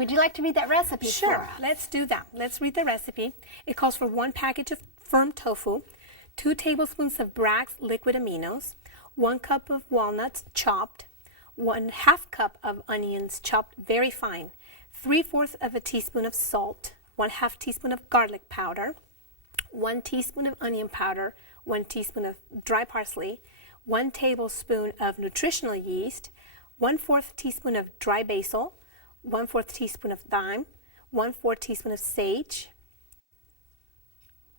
Would you like to read that recipe? Sure, let's do that. Let's read the recipe. It calls for 1 package of firm tofu, 2 tablespoons of Bragg's liquid aminos, 1 cup of walnuts chopped, 1/2 cup of onions chopped very fine, 3/4 of a teaspoon of salt, 1/2 teaspoon of garlic powder, 1 teaspoon of onion powder, 1 teaspoon of dry parsley, 1 tablespoon of nutritional yeast, 1/4 teaspoon of dry basil, 1/4 teaspoon of thyme, 1/4 teaspoon of sage,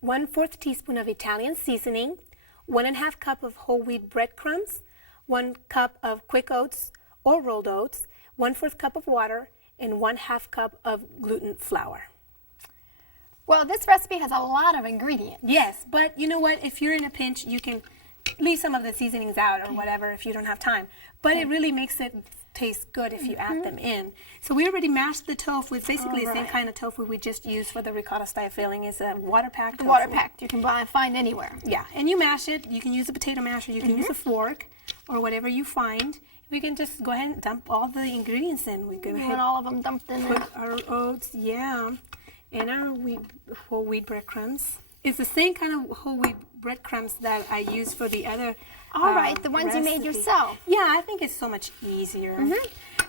1/4 teaspoon of Italian seasoning, 1/2 cup of whole wheat breadcrumbs, 1 cup of quick oats or rolled oats, 1/4 cup of water, and 1/2 cup of gluten flour. Well, this recipe has a lot of ingredients. Yes, but you know what? If you're in a pinch, you can leave some of the seasonings out or whatever if you don't have time. But it really makes it taste good if you add them in. So we already mashed the tofu. It's basically the same kind of tofu we just used for the ricotta style filling. It's a water-packed tofu. Water-packed. You can find anywhere. Yeah, and you mash it. You can use a potato masher. You can use a fork or whatever you find. We can just go ahead and dump all the ingredients in. We go ahead and all of them dumped in put our oats, and our whole wheat breadcrumbs. It's the same kind of whole wheat breadcrumbs that I use for the other All right, the ones you made yourself. Yeah, I think it's so much easier.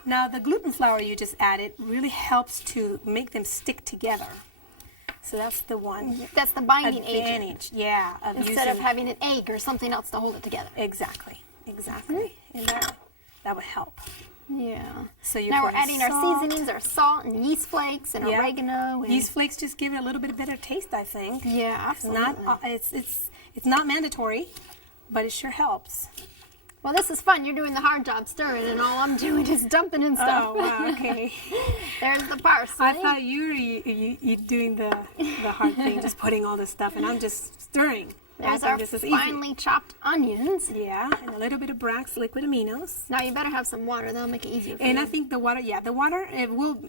Now, the gluten flour you just added really helps to make them stick together. So that's the one. That's the binding advantage. Yeah. Instead of having an egg or something else to hold it together. Exactly. And that would help. Yeah. So now we're adding our seasonings, our salt and yeast flakes and oregano. And yeast flakes just give it a little bit better taste, I think. Yeah, absolutely. It's not mandatory, but it sure helps. Well, this is fun. You're doing the hard job stirring, and all I'm doing is dumping in stuff. Oh, wow, okay. There's the parsley. I thought you were doing the hard thing, just putting all this stuff, and I'm just stirring. There's our finely chopped onions. Yeah, and a little bit of Bragg's liquid aminos. Now you better have some water. That'll make it easier for you. And I think the water,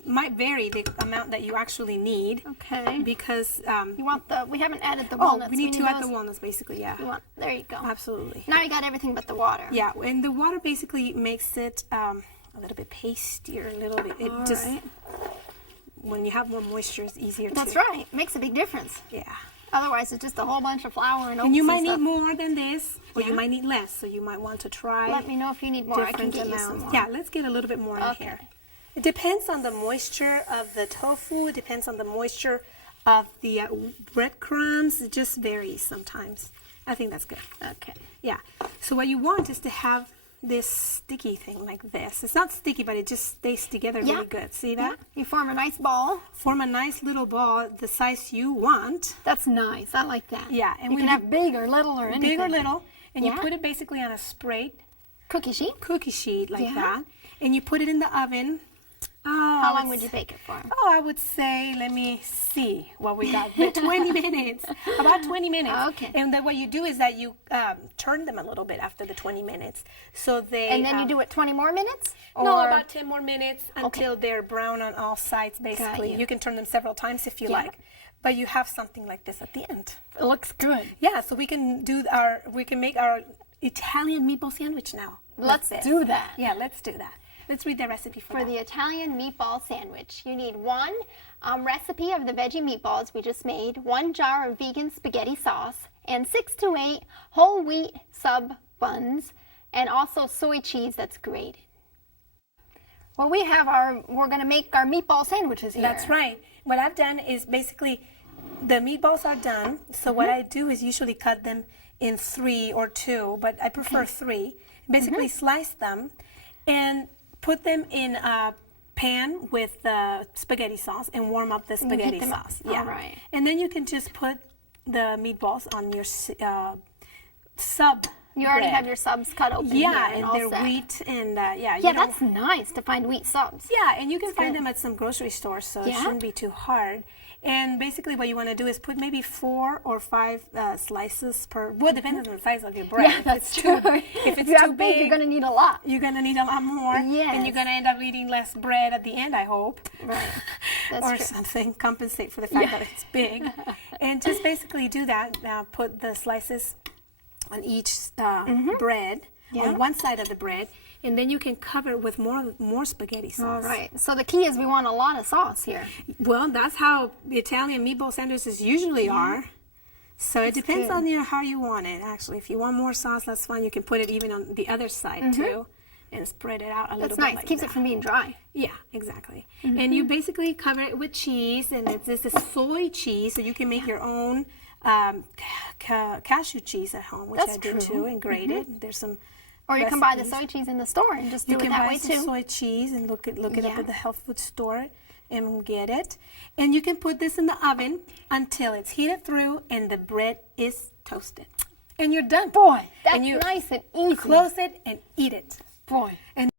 might vary the amount that you actually need. Okay. Because we haven't added the walnuts. Oh, we need to add the walnuts, basically. Yeah. There you go. Absolutely. Now you got everything but the water. Yeah, and the water basically makes it a little bit pastier, a little bit. When you have more moisture, it's easier. That's right. It makes a big difference. Yeah. Otherwise, it's just a whole bunch of flour and oats. And you might need more than this, or you might need less. So you might want to try. Let me know if you need more. I can get you some more. Yeah, let's get a little bit more in here. It depends on the moisture of the tofu. It depends on the moisture of the breadcrumbs. It just varies sometimes. I think that's good. Okay. Yeah. So what you want is to have this sticky thing like this. It's not sticky, but it just stays together really good. See that? Yeah. You form a nice ball. Form a nice little ball the size you want. That's nice. I like that. Yeah. And you can have big or little or anything. Big or little. And you put it basically on a sprayed cookie sheet like that. And you put it in the oven. How long would you bake it for? Oh, I would say, let me see what we got. 20 minutes. About 20 minutes. Okay. And then what you do is that you turn them a little bit after the 20 minutes. So they. And then you do it 20 more minutes? No, about 10 more minutes until they're brown on all sides, basically. You. You can turn them several times if you like. But you have something like this at the end. It looks good. Yeah, so we can make our Italian meatball sandwich now. Let's do that. Yeah, let's do that. Let's read the recipe for the Italian meatball sandwich. You need 1 recipe of the veggie meatballs we just made, 1 jar of vegan spaghetti sauce, and 6 to 8 whole wheat sub buns, and also soy cheese that's grated. Well, we're going to make our meatball sandwiches here. That's right. What I've done is basically the meatballs are done. So what I do is usually cut them in 3 or 2, but I prefer 3. Basically slice them and put them in a pan with the spaghetti sauce and warm up the spaghetti sauce. Yeah. All right. And then you can just put the meatballs on your sub. You already have your subs cut open. Yeah, and they're wheat and yeah, that's nice to find wheat subs. Yeah, and you can find them at some grocery stores, so it shouldn't be too hard. And basically what you want to do is put maybe 4 or 5 slices per, well, depends on the size of your bread. Yeah, that's true. If it's too big, you're going to need a lot. You're going to need a lot more. Yes. And you're going to end up eating less bread at the end, I hope. Right. That's or true. something, compensate for the fact that it's big. And just basically do that. Now put the slices on each bread. on one side of the bread, and then you can cover it with more spaghetti sauce. All right. So the key is we want a lot of sauce here. Well, that's how Italian meatball sandwiches usually are. So it depends on how you want it, actually. If you want more sauce, that's fine. You can put it even on the other side, too, and spread it out a little bit. That's nice. Like Keeps that. it from being dry. Yeah, exactly. And you basically cover it with cheese, and this is soy cheese, so you can make your own cashew cheese at home, which That's I did too, and grate it. There's some Or you can buy the soy cheese in the store and just do it that way too. You can buy some soy cheese and look it up at the health food store and get it. And you can put this in the oven until it's heated through and the bread is toasted. And you're done. Boy, that's and you nice and easy. Close it and eat it. Boy. And